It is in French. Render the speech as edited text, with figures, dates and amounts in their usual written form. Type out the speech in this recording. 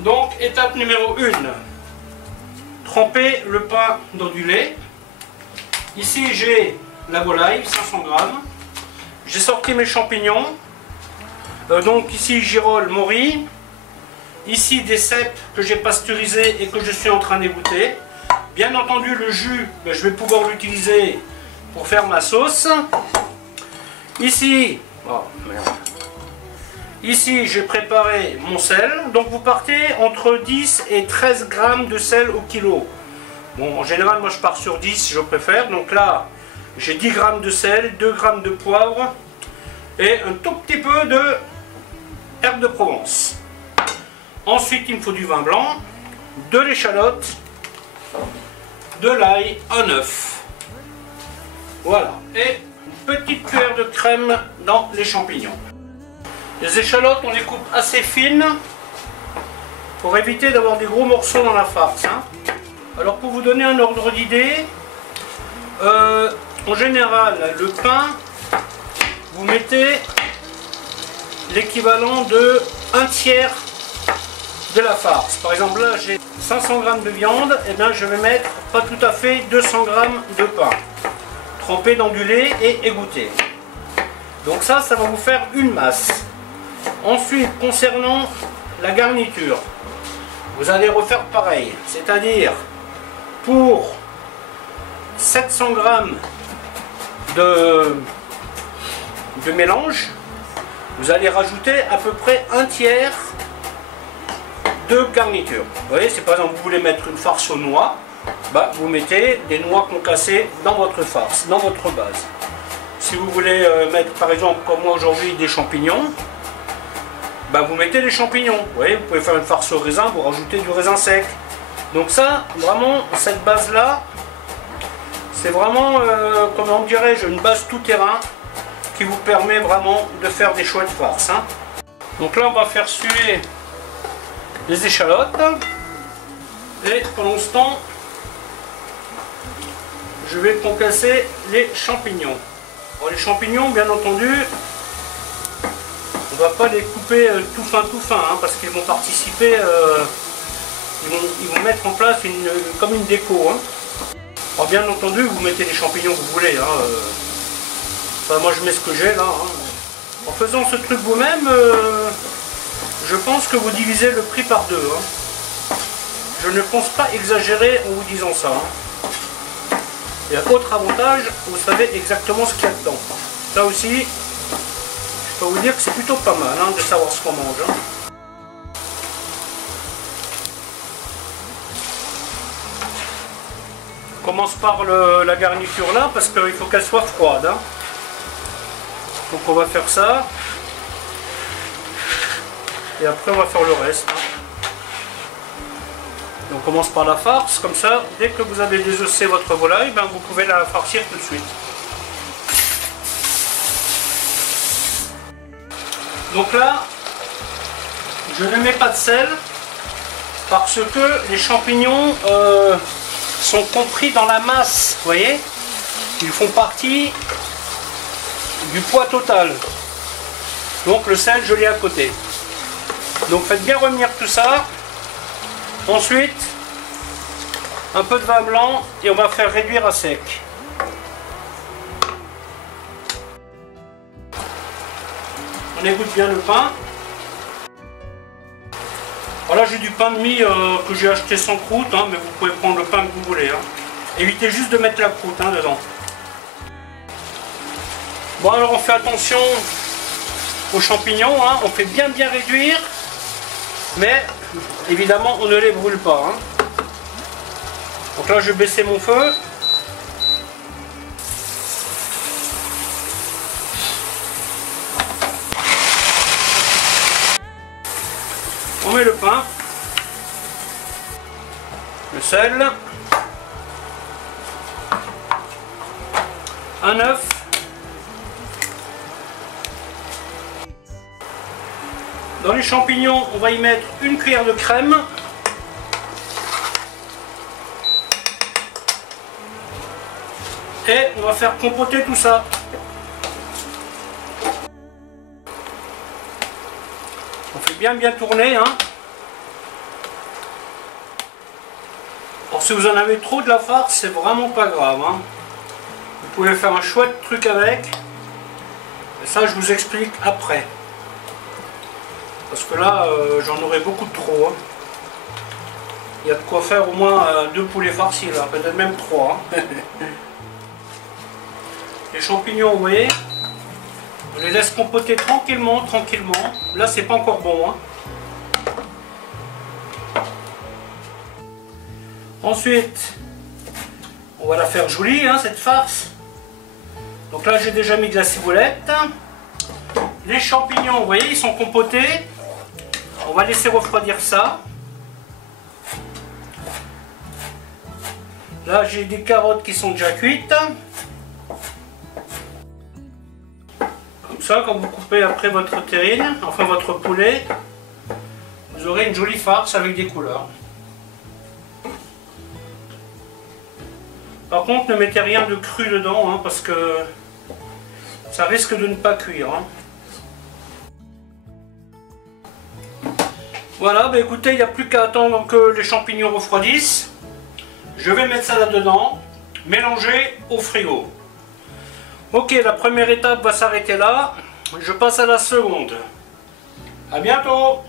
Donc, étape numéro 1. Tremper le pain dans du lait. Ici, j'ai la volaille, 500 grammes. J'ai sorti mes champignons. Donc ici, girolles, morilles. Ici, des cèpes que j'ai pasteurisés et que je suis en train d'égoutter. Bien entendu, le jus, je vais pouvoir l'utiliser pour faire ma sauce. Ici, ici j'ai préparé mon sel. Donc vous partez entre 10 et 13 grammes de sel au kilo. Bon, en général, moi je pars sur 10, je préfère. Donc là, j'ai 10 grammes de sel, 2 grammes de poivre et un tout petit peu de herbe de Provence. Ensuite, il me faut du vin blanc, de l'échalote, de l'ail, un œuf. Voilà. Et une petite cuillère de crème dans les champignons. Les échalotes, on les coupe assez fines pour éviter d'avoir des gros morceaux dans la farce. Alors, pour vous donner un ordre d'idée, en général, le pain, vous mettez l'équivalent de 1/3 de la farce. Par exemple, là, j'ai 500 g de viande, et bien je vais mettre pas tout à fait 200 g de pain, trempé dans du lait et égoutté. Donc ça va vous faire une masse. Ensuite, concernant la garniture, vous allez refaire pareil, c'est-à-dire pour 700 g de mélange, vous allez rajouter à peu près 1/3 de garniture. Vous voyez, si par exemple vous voulez mettre une farce aux noix, vous mettez des noix concassées dans votre farce, dans votre base. Si vous voulez mettre par exemple comme moi aujourd'hui des champignons, vous mettez des champignons. Vous voyez, vous pouvez faire une farce au raisin, vous rajoutez du raisin sec. Donc ça, vraiment, cette base là, c'est vraiment, comment dirais-je, une base tout terrain qui vous permet vraiment de faire des chouettes farces. Donc là, on va faire suer les échalotes. Et pendant ce temps, je vais concasser les champignons. Bon, les champignons, bien entendu, on ne va pas les couper tout fin, parce qu'ils vont participer, ils vont mettre en place comme une déco. Alors, bien entendu, vous mettez les champignons que vous voulez. Moi, je mets ce que j'ai là. En faisant ce truc vous-même, je pense que vous divisez le prix par 2. Je ne pense pas exagérer en vous disant ça. Et autre avantage, vous savez exactement ce qu'il y a dedans. Ça aussi, je peux vous dire que c'est plutôt pas mal de savoir ce qu'on mange. On commence par la garniture là, parce qu'il faut qu'elle soit froide. Donc on va faire ça. Et après on va faire le reste. Et on commence par la farce, comme ça, dès que vous avez désossé votre volaille, vous pouvez la farcir tout de suite. Donc là, je ne mets pas de sel, parce que les champignons sont compris dans la masse, vous voyez. Ils font partie du poids total. Donc le sel, je l'ai à côté. Donc faites bien revenir tout ça. Ensuite, un peu de vin blanc et on va faire réduire à sec. On égoutte bien le pain. Voilà, j'ai du pain de mie que j'ai acheté sans croûte, mais vous pouvez prendre le pain que vous voulez. Évitez juste de mettre la croûte dedans. Bon, alors on fait attention aux champignons, on fait bien réduire, mais évidemment on ne les brûle pas. Donc là je vais baisser mon feu. On met le pain, le sel, un œuf, dans les champignons, on va y mettre une cuillère de crème. Et on va faire compoter tout ça. On fait bien tourner, hein. Alors si vous en avez trop de la farce, c'est vraiment pas grave, hein. Vous pouvez faire un chouette truc avec. Et ça, je vous explique après. Parce que là, j'en aurai beaucoup de trop, hein. Il y a de quoi faire au moins 2 poulets farcis, là, peut-être même 3. Hein. Les champignons, vous voyez, on les laisse compoter tranquillement. Là, c'est pas encore bon. Hein. Ensuite, on va la faire jolie, hein, cette farce. Donc là, j'ai déjà mis de la ciboulette. Les champignons, vous voyez, ils sont compotés. On va laisser refroidir ça. Là, j'ai des carottes qui sont déjà cuites. Comme ça, quand vous coupez après votre terrine, enfin votre poulet, vous aurez une jolie farce avec des couleurs. Par contre, ne mettez rien de cru dedans, hein, parce que ça risque de ne pas cuire. Hein. Voilà, bah écoutez, il n'y a plus qu'à attendre que les champignons refroidissent. Je vais mettre ça là-dedans, mélanger au frigo. Ok, la première étape va s'arrêter là. Je passe à la seconde. À bientôt!